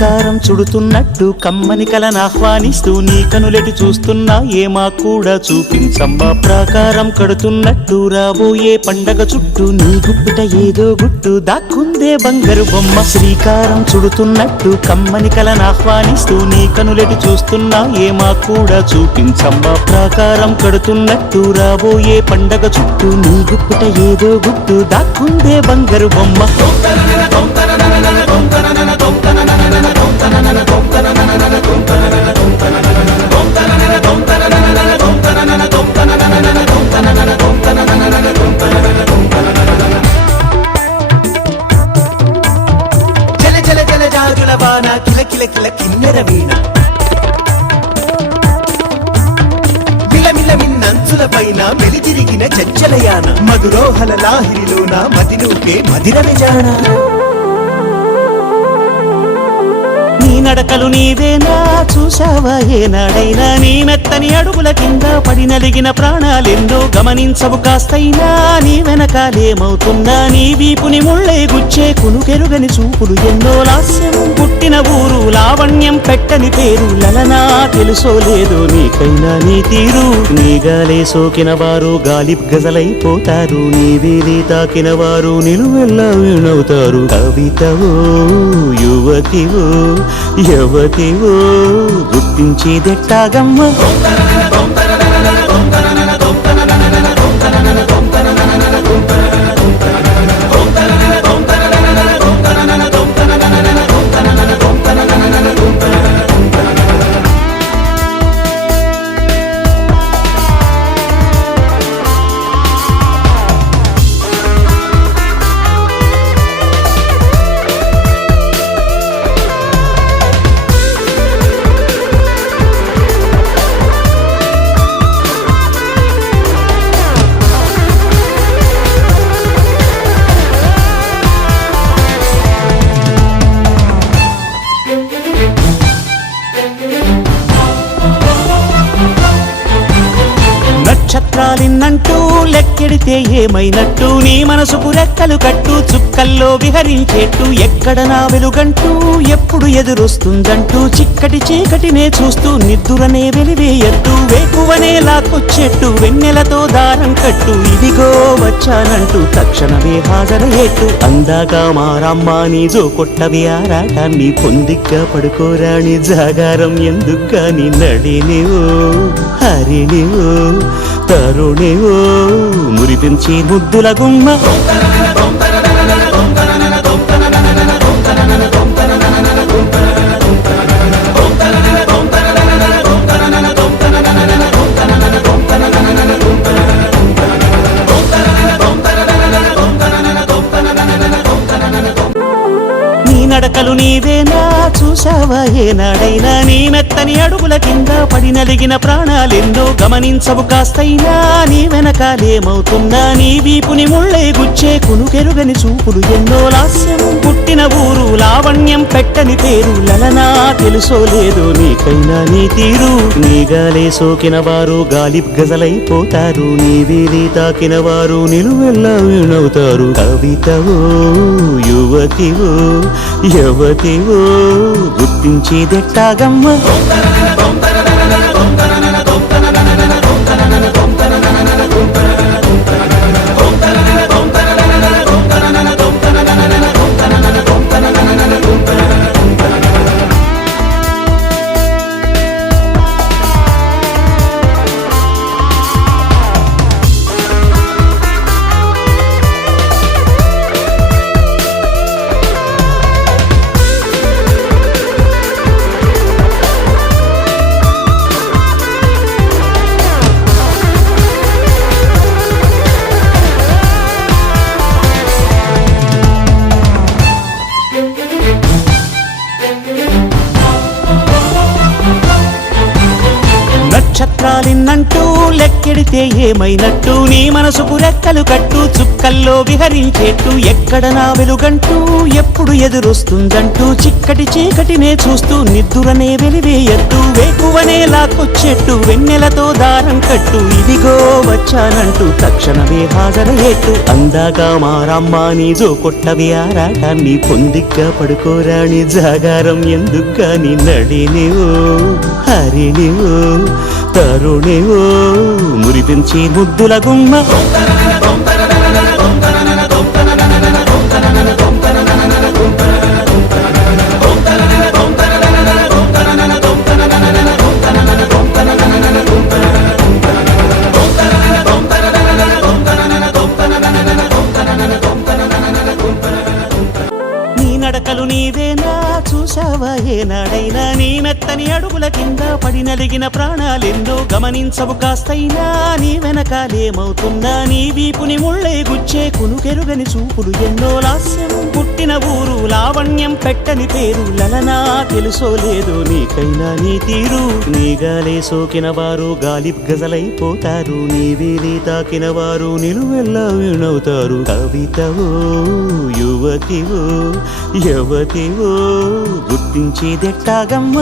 శ్రీకారం చుడుతున్నట్టు కమ్మని కలను ఆహ్వానిస్తూ నీ కనులెటు చూస్తున్నా ఏమా కూడా చూపించమ్మా ప్రాకారం కడుతున్నట్టు రాబోయే పండగ చుట్టూ నీ గుప్పిట ఏదో గుట్టు దాక్కుందే బంగారు బొమ్మ. శ్రీకారం చుడుతున్నట్టు కమ్మని కలను ఆహ్వానిస్తూ నీ కనులెటు చూస్తున్నా ఏమా కూడా చూపించమ్మా ప్రాకారం కడుతున్నట్టు రాబోయే పండగ చుట్టూ నీ గుప్పిట ఏదో గుట్టు దాక్కుందే బంగారు బొమ్మ. కిల కిన్నెర వీణ. మిలమిల మిన్నంచుల పైన వెలితిరిగిన చచ్చలయాన మధురోహల లాహిరిలోన మదిలోకే మదిర విజాణ నీ నడకలు నీవేనా? చూసావా ఏనాడైనా నీ మెత్తని అడుగుల కింద పడి నలిగిన ప్రాణాలెందో గమనించవు కాస్తైనా నీ వెనకాలేమవుతున్నా నీ వీపుని ముళ్ళే గుచ్చే కునుకెరుగని చూపులు ఎన్నో లాస్యం. పుట్టిన ఊరు లావణ్యం పెట్టని పేరు లలనా తెలుసో లేదో నీకైనా నీ తీరు. నీ గాలే సోకిన వారు గాలి గజలైపోతారు. నీ వేలి తాకిన వారు నిలువెల్లా వీణవుతారు. కవితవో యువతివో యువతివో. గుర్తించేదెట్టాగమ్మ లెక్కెడితే ఏమైనట్టు? నీ మనసుకు రెక్కలు కట్టు చుక్కల్లో విహరించేట్టు. ఎక్కడ నా వెలుగంటూ ఎప్పుడు ఎదురొస్తుందంటూ. చిక్కటి చీకటినే చూస్తూ నిద్దురనే వెలివేయట్టు. వేకువనే లాక్కొచ్చేట్టు వెన్నెలతో దారం కట్టు. ఇదిగో వచ్చానంటూ తక్షణమే హాజరయ్యేట్టు. అందాక మారమ్మ నీ జో కొట్టవి ఆరాటాన్ని పొందిగ్గా పడుకోరాని జాగారం ఎందుకు కాని నడినివో హరినివో తరుణివో. మురిపించి ముద్దుల గుమ్మ. నీ నడకలు నీవేనా? చూసావా ఏనాడైనా నీ మెత్తని అడుగుల కింద పడి నలిగిన ప్రాణాలెందో గమనించవు కాస్తైనా. నీ వెనకాలేమవుతుందా నీ వీపుని ముళ్ళే గుచ్చే కునుకెరుగని చూపులు ఎన్నో లాస్యం పుట్టిన ఊరు లావణ్యం పెట్టని పేరు లలనా తెలుసో లేదో నీకైనా నీ తీరు. నీగాలే సోకిన వారు గాలి గజలైపోతారు. నీ వేలి తాకిన వారు నిలువెల్లా వీణవుతారు. కవితవో యువతివో యువతివో గుర్తించేదెట్టాగమ్మ ఎక్కెడితే ఏమైనట్టు? నీ మనసుకు రెక్కలు కట్టు చుక్కల్లో విహరించేట్టు. ఎక్కడ నా వెలుగంటూ ఎప్పుడు ఎదురొస్తుందంటూ? చిక్కటి చీకటినే చూస్తూ నిద్దురనే వెలివేయట్టు. వేకువనే లాక్కొచ్చేట్టు వెన్నెలతో దారం కట్టు. ఇదిగో వచ్చానంటూ తక్షణమే హాజరయ్యేట్టు. అందాక మారమ్మ నీజో కొట్టవి ఆరాటాన్ని పొందిగ్గా పడుకోరాని జాగారం ఎందుకు గాని నడినివో హరినివో తరుణివో మురిపించి ముద్దుల గుమ్మ. చూసావా ఏనాడైనా నీ మెత్తని అడుగుల కింద పడి నలిగిన ప్రాణాలెందో గమనించవు కాస్తైనా నీ వెనకాలేమవుతున్నా నీ వీపుని ముళ్ళే గుచ్చే కునుకెరుగని చూపులు ఎన్నో లాస్యం పుట్టిన ఊరు లావణ్యం పెట్టని పేరు లలనా తెలుసో లేదో నీకైనా నీ తీరు. నీ గాలే సోకిన వారు గాలి గజలైపోతారు. నీ వేలి తాకిన వారు నిలువెల్లా వీణవుతారు. కవితవో యువతివో యువతివో గుర్తించేదెట్టాగమ్మ?